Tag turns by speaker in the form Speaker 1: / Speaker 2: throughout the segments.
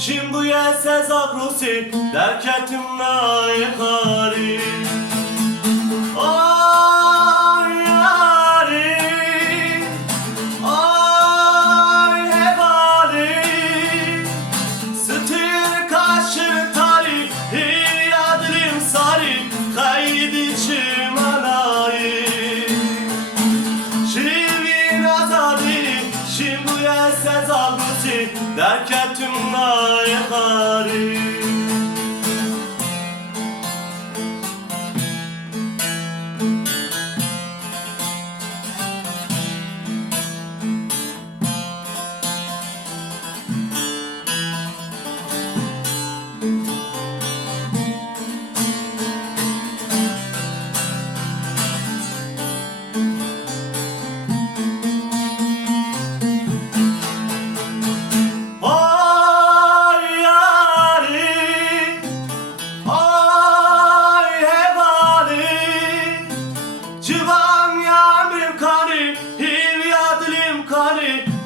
Speaker 1: Şimbuye sezak rusi derketim naikari. sağlıcı derken tüm nayekari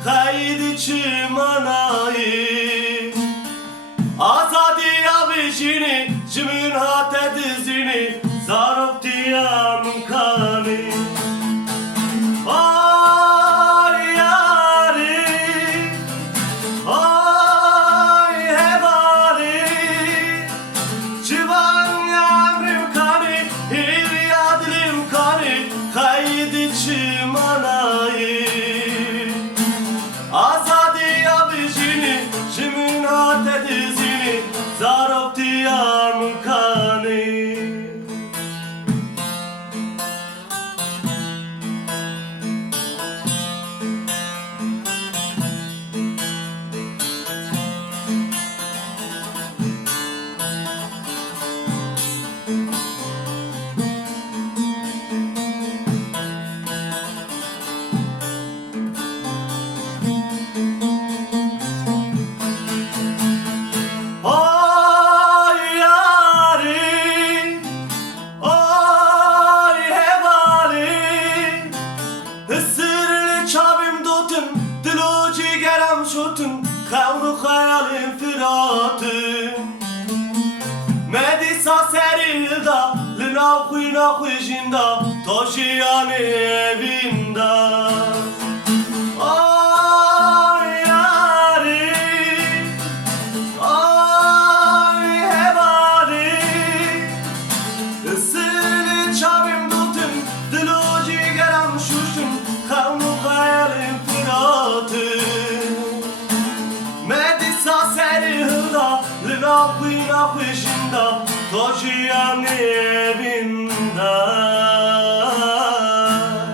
Speaker 1: kaydı çımanayı Azadi abişini çimin hatedi Aynak içinde taşıyan evimde bir akışında Toşuyan evimden.